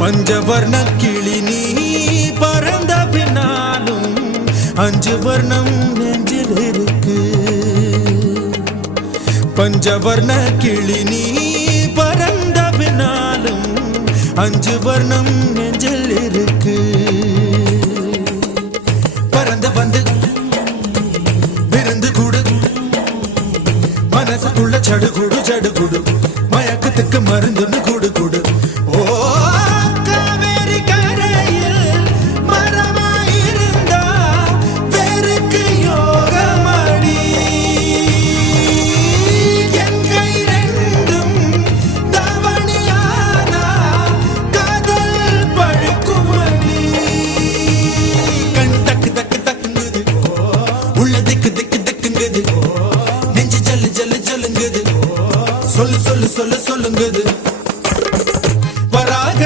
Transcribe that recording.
பஞ்சவர்ண கிளி நீ பறந்த பின்னாலும் அஞ்சு வர்ணம் நெஞ்சில் இருக்கு. பஞ்சவர்ண கிளி நீ பறந்த பின்னாலும் அஞ்சு வர்ணம் நெஞ்சில் இருக்கு. பறந்து வந்து விருந்து கூடு மனசுக்குள்ள சடுகுடு சடுகுடு மயக்கத்துக்கு மருந்துன்னு கூடு கூடு